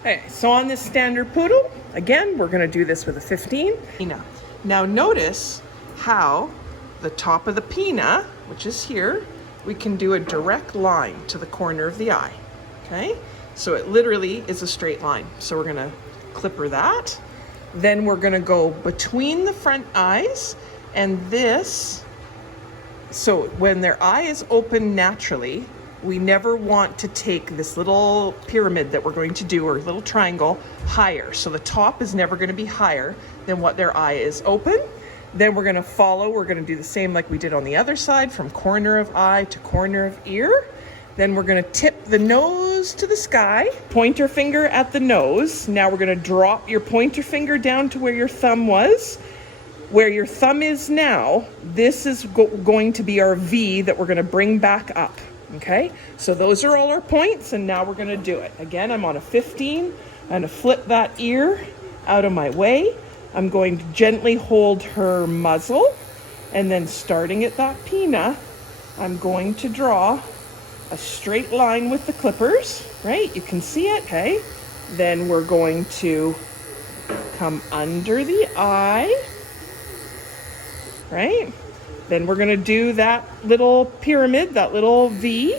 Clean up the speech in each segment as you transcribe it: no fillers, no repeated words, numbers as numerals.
Okay, so on this standard poodle, again, we're gonna do this with a 15. Now notice how the top of the pinna, which is here, we can do a direct line to the corner of the eye, okay? So it literally is a straight line. So we're gonna clipper that. Then we're gonna go between the front eyes and this. So when their eye is open naturally, we never want to take this little pyramid that we're going to do, or little triangle, higher. So the top is never gonna be higher than what their eye is open. Then we're gonna follow, we're gonna do the same like we did on the other side, from corner of eye to corner of ear. Then we're gonna tip the nose to the sky, pointer finger at the nose. Now we're gonna drop your pointer finger down to where your thumb was. Where your thumb is now, this is going to be our V that we're gonna bring back up, okay? So those are all our points, and now we're gonna do it. Again, I'm on a 15. I'm gonna flip that ear out of my way. I'm going to gently hold her muzzle, and then starting at that pinna, I'm going to draw a straight line with the clippers, right? You can see it, okay? Then we're going to come under the eye, right? Then we're gonna do that little pyramid, that little V.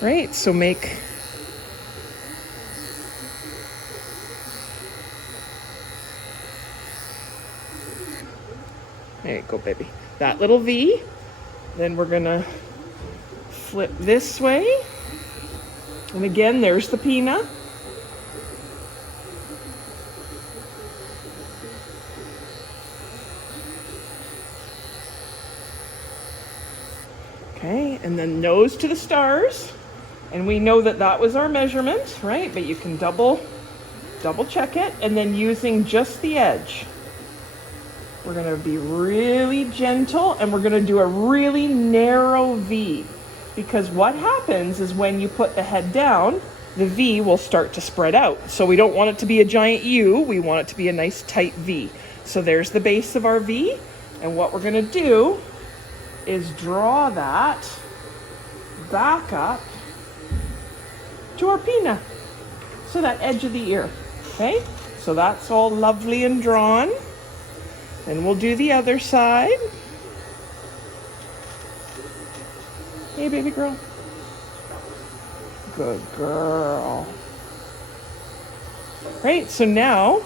Right, so make there you go, baby. That little V. Then we're gonna flip this way. And again, there's the pinna. Okay, and then nose to the stars. And we know that that was our measurement, right? But you can double check it. And then using just the edge, we're gonna be really gentle, and we're gonna do a really narrow V, because what happens is when you put the head down, the V will start to spread out. So we don't want it to be a giant U, we want it to be a nice tight V. So there's the base of our V, and what we're gonna do is draw that back up to our pinna, so that edge of the ear, okay? So that's all lovely and drawn. Then we'll do the other side. Hey, baby girl. Good girl. Right, so now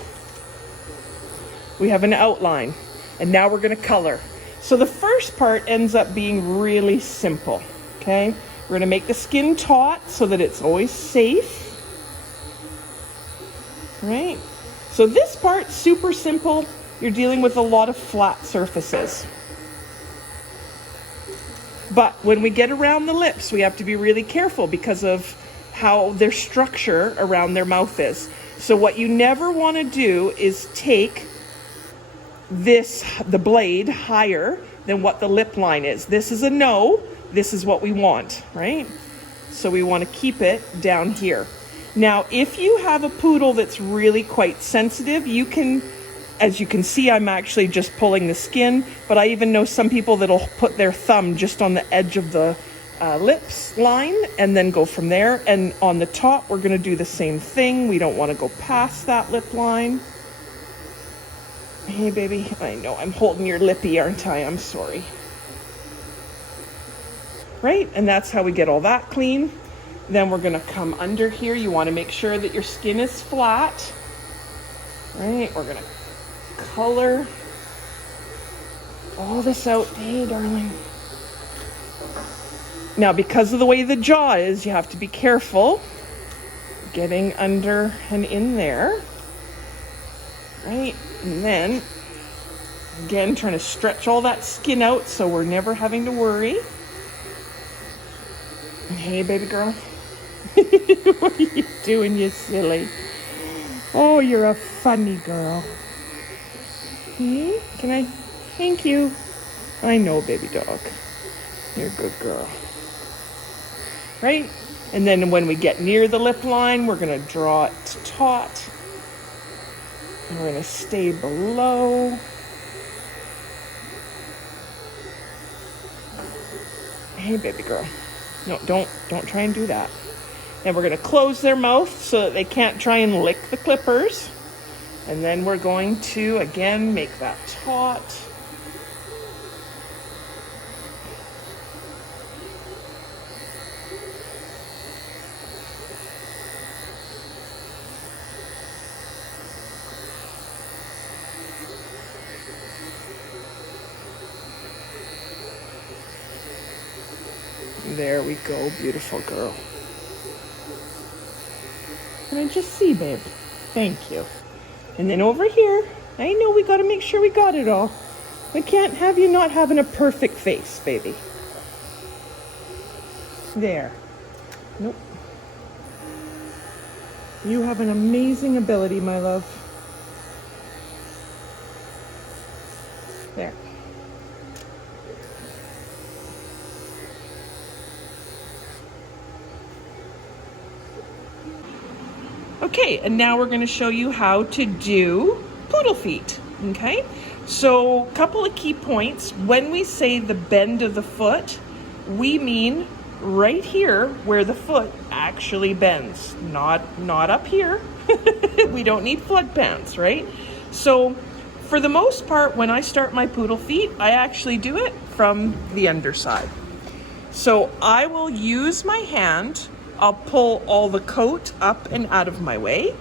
we have an outline, and now we're gonna color. So the first part ends up being really simple, okay? We're gonna make the skin taut so that it's always safe, right? So this part's super simple. You're dealing with a lot of flat surfaces. But when we get around the lips, we have to be really careful because of how their structure around their mouth is. So what you never want to do is take the blade higher than what the lip line is. This is a no, this is what we want, right? So we want to keep it down here. Now, if you have a poodle that's really quite sensitive, you can, as you can see, I'm actually just pulling the skin, but I even know some people that'll put their thumb just on the edge of the lips line and then go from there. And on the top, we're gonna do the same thing. We don't wanna go past that lip line. Hey, baby, I know I'm holding your lippy, aren't I? I'm sorry. Right, and that's how we get all that clean. Then we're gonna come under here. You wanna make sure that your skin is flat. Right, we're gonna color all this out. Hey, darling. Now, because of the way the jaw is, you have to be careful getting under and in there. Right, and then, again, trying to stretch all that skin out so we're never having to worry. Hey, baby girl. What are you doing, you silly? Oh, you're a funny girl. Can I? Thank you. I know, baby dog. You're a good girl. Right? And then when we get near the lip line, we're going to draw it taut. And we're going to stay below. Hey, baby girl. No, don't try and do that. And we're gonna close their mouth so that they can't try and lick the clippers. And then we're going to, again, make that taut. There we go, beautiful girl. Can I just see, babe? Thank you. And then over here, I know we gotta make sure we got it all. We can't have you not having a perfect face, baby. There. Nope. You have an amazing ability, my love. There. Okay, and now we're going to show you how to do poodle feet, okay? So, a couple of key points. When we say the bend of the foot, we mean right here where the foot actually bends, not up here. We don't need flood pants, right? So, for the most part, when I start my poodle feet, I actually do it from the underside. So, I will use my hand. I'll pull all the coat up and out of my way.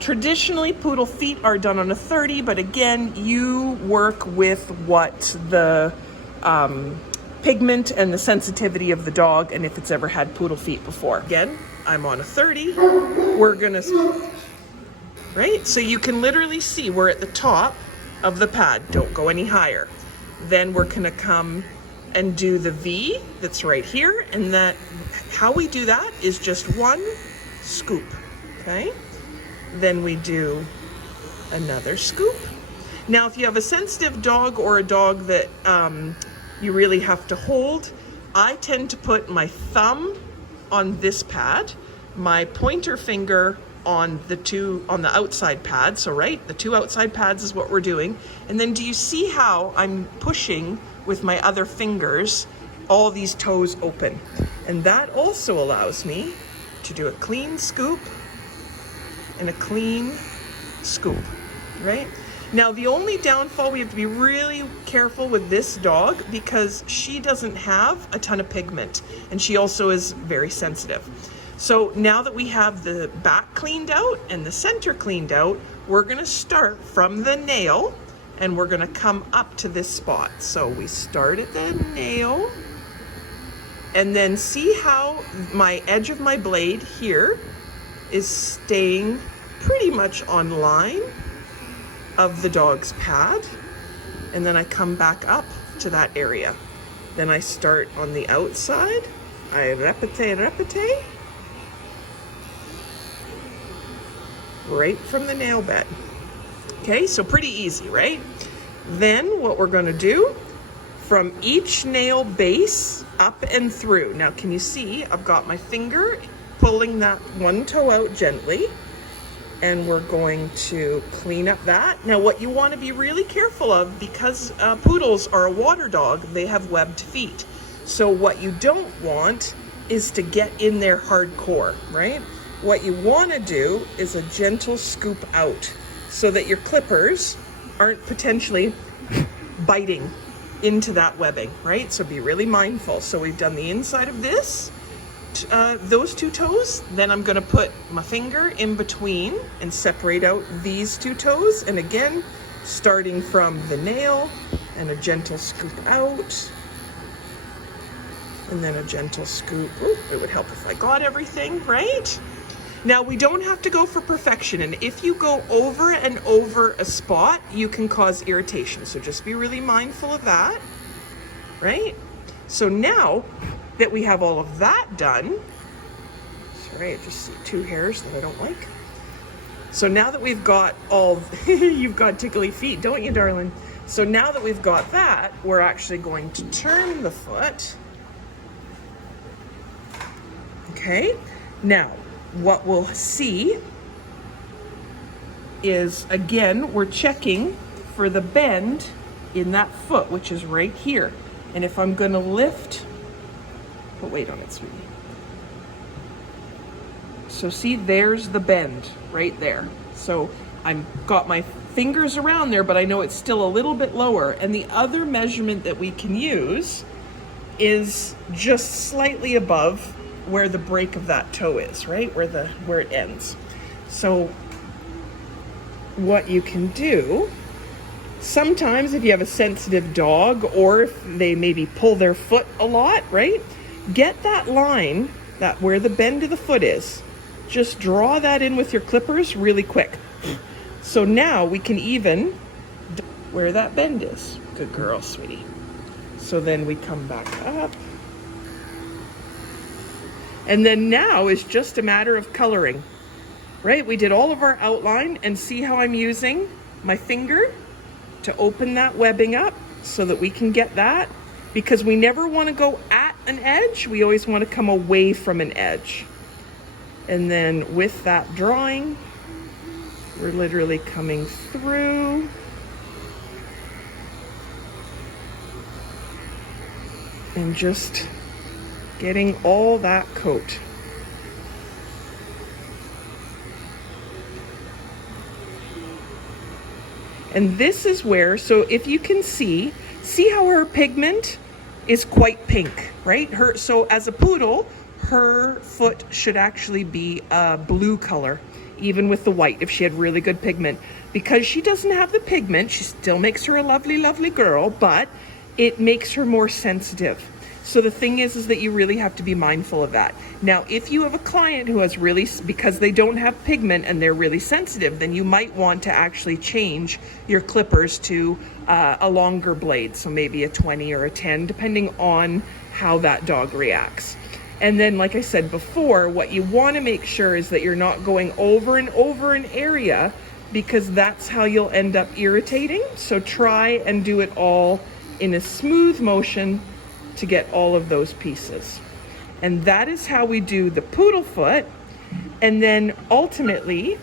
Traditionally, poodle feet are done on a 30, but again, you work with what the pigment and the sensitivity of the dog, and if it's ever had poodle feet before. Again, I'm on a 30. We're gonna, right? So you can literally see we're at the top of the pad. Don't go any higher. Then we're gonna come and do the V that's right here, and that how we do that is just one scoop, okay? Then we do another scoop. Now, if you have a sensitive dog or a dog that you really have to hold, I tend to put my thumb on this pad, my pointer finger on the outside pad. So right, the two outside pads is what we're doing. And then do you see how I'm pushing with my other fingers all these toes open? And that also allows me to do a clean scoop and a clean scoop, right? Now, the only downfall, we have to be really careful with this dog because she doesn't have a ton of pigment, and she also is very sensitive. So now that we have the back cleaned out and the center cleaned out, we're gonna start from the nail and we're gonna come up to this spot. So we start at the nail, and then see how my edge of my blade here is staying pretty much on line of the dog's pad. And then I come back up to that area. Then I start on the outside. I repete, right from the nail bed. Okay, so pretty easy, right? Then what we're gonna do, from each nail base up and through. Now, can you see I've got my finger pulling that one toe out gently, and we're going to clean up that. Now, what you want to be really careful of, because poodles are a water dog, they have webbed feet. So what you don't want is to get in there hardcore, right? What you want to do is a gentle scoop out so that your clippers aren't potentially biting into that webbing, right? So be really mindful. So we've done the inside of this, those two toes. Then I'm gonna put my finger in between and separate out these two toes. And again, starting from the nail, and a gentle scoop out, and then a gentle scoop. Ooh, it would help if I got everything, right? Now, we don't have to go for perfection, and if you go over and over a spot, you can cause irritation. So just be really mindful of that, right? So now that we have all of that done, sorry, I just see two hairs that I don't like. So now that we've got all, you've got tickly feet, don't you, darling? So now that we've got that, we're actually going to turn the foot. Okay, now, what we'll see is, again, we're checking for the bend in that foot, which is right here. And if I'm gonna lift put weight on it, sweetie. So see, there's the bend right there. So I've got my fingers around there, but I know it's still a little bit lower. And the other measurement that we can use is just slightly above where the break of that toe is, right? Where it ends. So what you can do, sometimes if you have a sensitive dog or if they maybe pull their foot a lot, right? Get that line, that where the bend of the foot is, just draw that in with your clippers really quick. So now we can even where that bend is. Good girl, sweetie. So then we come back up. And then now is just a matter of coloring, right? We did all of our outline, and see how I'm using my finger to open that webbing up so that we can get that, because we never want to go at an edge. We always want to come away from an edge. And then with that drawing, we're literally coming through. And just getting all that coat. And this is where, so if you can see how her pigment is quite pink, right? So as a poodle, her foot should actually be a blue color, even with the white, if she had really good pigment. Because she doesn't have the pigment, she still makes her a lovely, lovely girl, but it makes her more sensitive. So the thing is that you really have to be mindful of that. Now, if you have a client who has really, because they don't have pigment and they're really sensitive, then you might want to actually change your clippers to a longer blade. So maybe a 20 or a 10, depending on how that dog reacts. And then, like I said before, what you want to make sure is that you're not going over and over an area, because that's how you'll end up irritating. So try and do it all in a smooth motion to get all of those pieces. And that is how we do the poodle foot, and then ultimately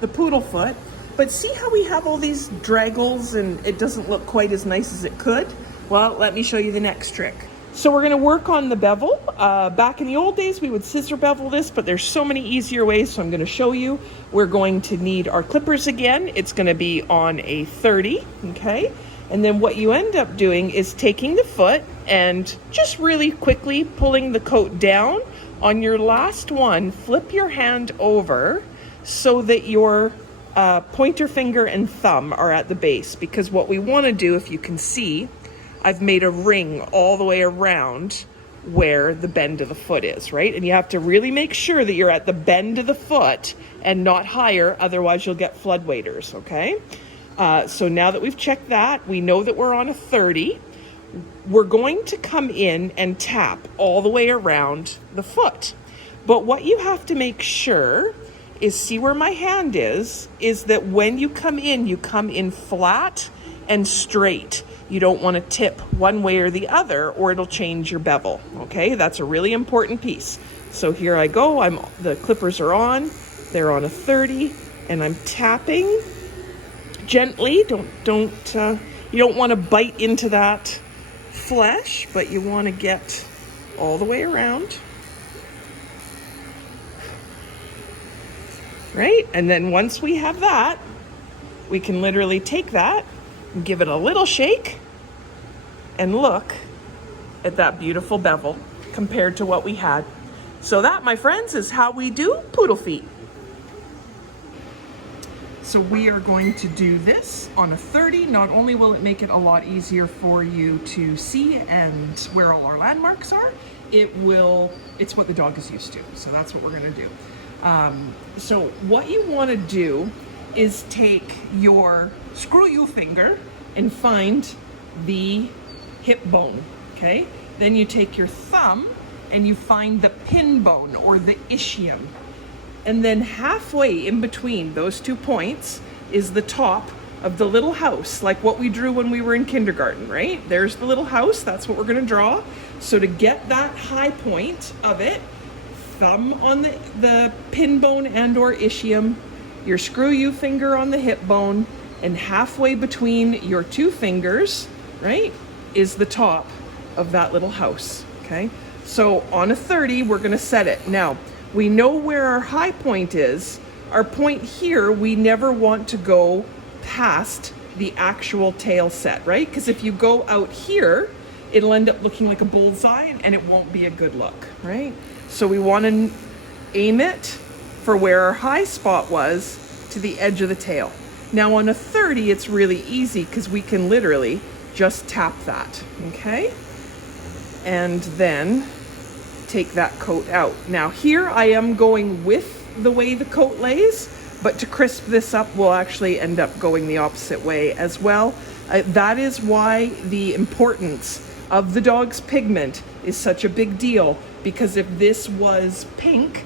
the poodle foot. But see how we have all these draggles and it doesn't look quite as nice as it could? Well, let me show you the next trick. So we're gonna work on the bevel. Back in the old days, we would scissor bevel this, but there's so many easier ways, so I'm gonna show you. We're going to need our clippers again. It's gonna be on a 30, okay? And then what you end up doing is taking the foot and just really quickly pulling the coat down. On your last one, flip your hand over so that your pointer finger and thumb are at the base, because what we wanna do, if you can see, I've made a ring all the way around where the bend of the foot is, right? And you have to really make sure that you're at the bend of the foot and not higher, otherwise you'll get flood waders, okay? So now that we've checked that, we know that we're on a 30. We're going to come in and tap all the way around the foot. But what you have to make sure is, see where my hand is that when you come in flat and straight. You don't want to tip one way or the other, or it'll change your bevel, okay? That's a really important piece. So here I go, the clippers are on, they're on a 30, and I'm tapping gently. You don't want to bite into that flesh, but you want to get all the way around. Right? And then once we have that, we can literally take that and give it a little shake and look at that beautiful bevel compared to what we had. So that, my friends, is how we do poodle feet. So we are going to do this on a 30. Not only will it make it a lot easier for you to see and where all our landmarks are, it's what the dog is used to. So that's what we're gonna do. So what you wanna do is take your screw-you finger and find the hip bone, okay? Then you take your thumb and you find the pin bone or the ischium. And then halfway in between those 2 points is the top of the little house, like what we drew when we were in kindergarten, right? There's the little house, that's what we're gonna draw. So to get that high point of it, thumb on the pin bone and or ischium, your screw-you finger on the hip bone, and halfway between your 2 fingers, right, is the top of that little house, okay? So on a 30, we're gonna set it. Now, we know where our high point is. Our point here, we never want to go past the actual tail set, right? Because if you go out here, it'll end up looking like a bullseye and it won't be a good look, right? So we want to aim it for where our high spot was to the edge of the tail. Now on a 30, it's really easy because we can literally just tap that, okay? And then take that coat out. Now here I am going with the way the coat lays, but to crisp this up, we'll actually end up going the opposite way as well. That is why the importance of the dog's pigment is such a big deal, because if this was pink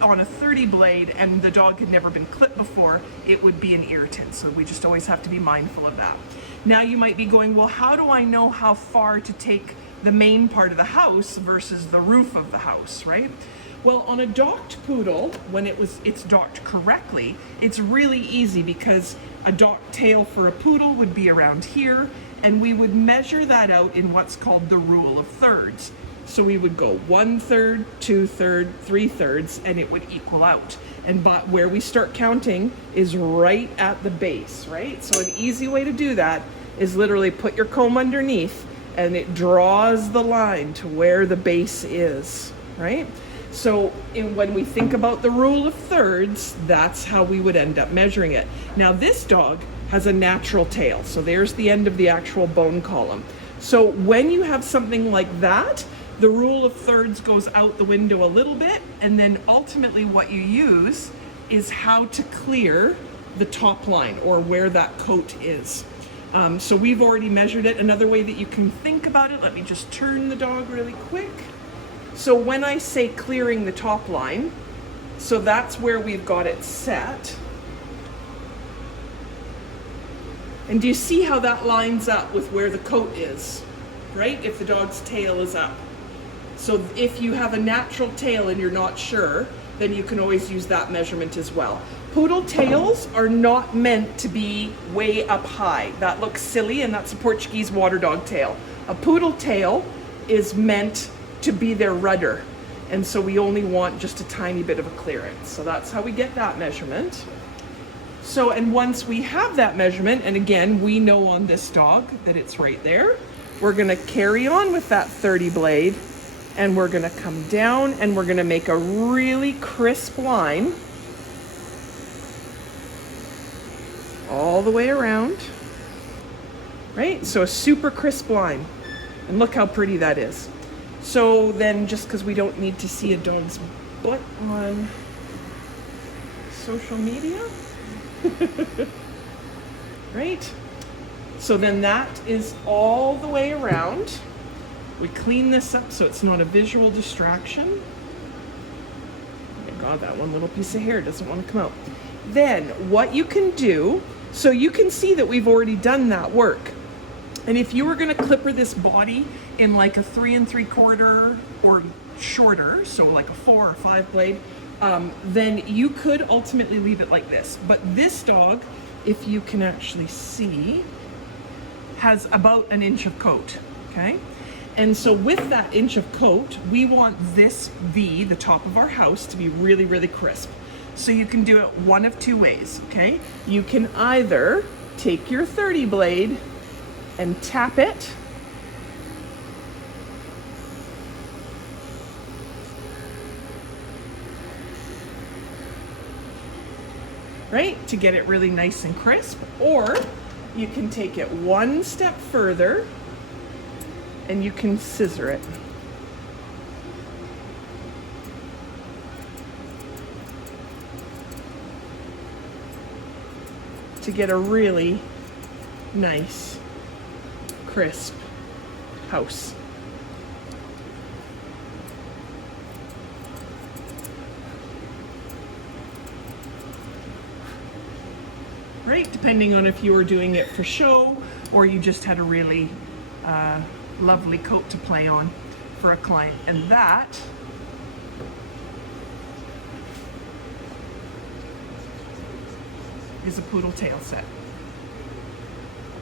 on a 30 blade and the dog had never been clipped before, it would be an irritant. So we just always have to be mindful of that. Now you might be going, well, how do I know how far to take the main part of the house versus the roof of the house, right? Well, on a docked poodle, when it's docked correctly, it's really easy because a docked tail for a poodle would be around here, and we would measure that out in what's called the rule of thirds. So we would go 1/3, 2/3, 3/3, and it would equal out. And but where we start counting is right at the base, right? So an easy way to do that is literally put your comb underneath and it draws the line to where the base is, right? So when we think about the rule of thirds, that's how we would end up measuring it. Now this dog has a natural tail, so there's the end of the actual bone column. So when you have something like that, the rule of thirds goes out the window a little bit, and then ultimately what you use is how to clear the top line or where that coat is. So we've already measured it. Another way that you can think about it, let me just turn the dog really quick. So when I say clearing the top line, so that's where we've got it set. And do you see how that lines up with where the coat is, right? If the dog's tail is up. So if you have a natural tail and you're not sure, then you can always use that measurement as well. Poodle tails are not meant to be way up high. That looks silly, and that's a Portuguese water dog tail. A poodle tail is meant to be their rudder, and so we only want just a tiny bit of a clearance. So that's how we get that measurement. So, and once we have that measurement, and again, we know on this dog that it's right there, we're gonna carry on with that 30 blade, and we're gonna come down and we're gonna make a really crisp line all the way around, right? So a super crisp line, and look how pretty that is. So then, just because we don't need to see a dog's butt on social media, right? So then that is all the way around. We clean this up so it's not a visual distraction. Oh my God, that one little piece of hair doesn't want to come out. Then what you can do, so you can see that we've already done that work. And if you were going to clipper this body in like a 3 3/4 or shorter, so like a 4 or 5 blade, then you could ultimately leave it like this. But this dog, if you can actually see, has about an inch of coat, okay? And so with that inch of coat, we want this V, the top of our house, to be really, really crisp. So you can do it one of two ways, okay? You can either take your 30 blade and tap it, right, to get it really nice and crisp, or you can take it one step further and you can scissor it. To get a really nice, crisp house. Right, depending on if you were doing it for show or you just had a really lovely coat to play on for a client. And that is a poodle tail set.